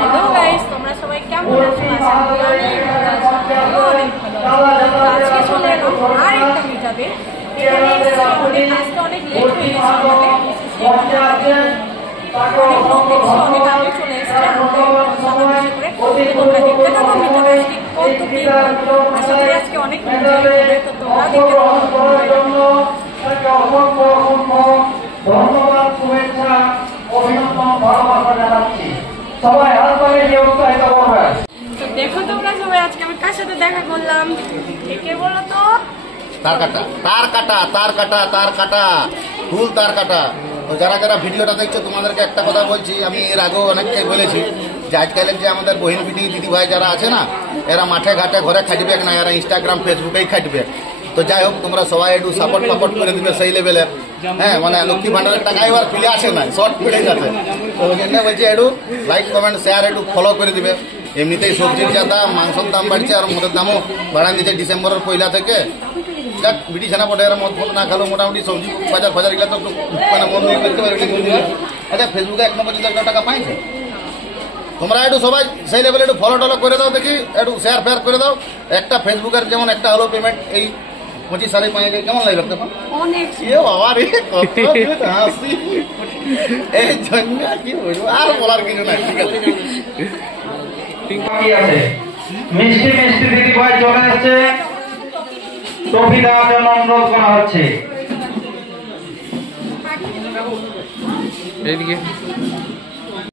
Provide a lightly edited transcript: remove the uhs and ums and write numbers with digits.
Hello guys, তোমরা সবাই কেমন আছো? আশা করি অনেক ভালো আছো। আজকে চলে এলাম আর একটা মিটাবে। আজকে অনেক লেট হয়ে গেছে আমাদের। অনেক আগে চলে এসেছে তোমরা দেখতে থাকো মিটাবে আজকে কত কি। আশা করি আজকে অনেক এনজয় করবে, তো তোমরা দেখতে থাকো। ধন্যবাদ, শুভেচ্ছা, অভিনন্দন, ভালোবাসা জানাচ্ছি। সবাই হাত তালি দিয়ে উৎসাহিত করবেন। তো দেখো তোমরা সবাই, আজকে আমি কার সাথে দেখা করলাম, কে বলো তো? তার কাটা ফুল তার কাটা। তো যারা যারা ভিডিওটা দেখছো তোমাদেরকে একটা কথা বলছি, আমি এর আগেও অনেককে বলেছি যে আজকালের যে আমাদের বহিন দিদি ভাই যারা আছে না, এরা মাঠে ঘাটে ঘরে খাটবে না, এরা ইনস্টাগ্রাম ফেসবুকেই খাটবে। তো যাই হোক, তোমরা সবাই একটু সাপোর্ট করে দিবে সেই লেভেলের। হ্যাঁ, মানে লক্ষ্মী ভান্ডারের টাকা এবার ফিরে আসে না, শর্ট ফিরে যাচ্ছে। তো ওই জন্য বলছি একটু লাইক কমেন্ট শেয়ার একটু ফলো করে দিবে। এমনিতেই সবজির যা দাম, মাংসের দাম বাড়ছে, আর মদের দামও বাড়ান দিচ্ছে ডিসেম্বরের পয়লা থেকে। যাক, বিটি ছানা পটে এরা মদ না খেলো মোটামুটি সবজি বাজার ফাজার গেলে তো একটু মানে মন দিয়ে করতে পারবে। আচ্ছা, ফেসবুকে 1 নম্বর 2 টাকা পাইছে। তোমরা একটু সবাই সেই লেভেলে একটু ফলো টলো করে দাও, দেখি একটু শেয়ার ফেয়ার করে দাও। একটা ফেসবুকের যেমন একটা হলো পেমেন্ট এই 25-5.5 কেমন লাগলো তোমার? অনেক বাবা রে, কত হাসি! এই জন্য কি বলবো, আর বলার কিছু নাই। ঠিক আছে, মিষ্টি মিষ্টি দিদি ভাই চলে এসছে, টফি দেওয়ার জন্য অনুরোধ করা হচ্ছে। এইদিকে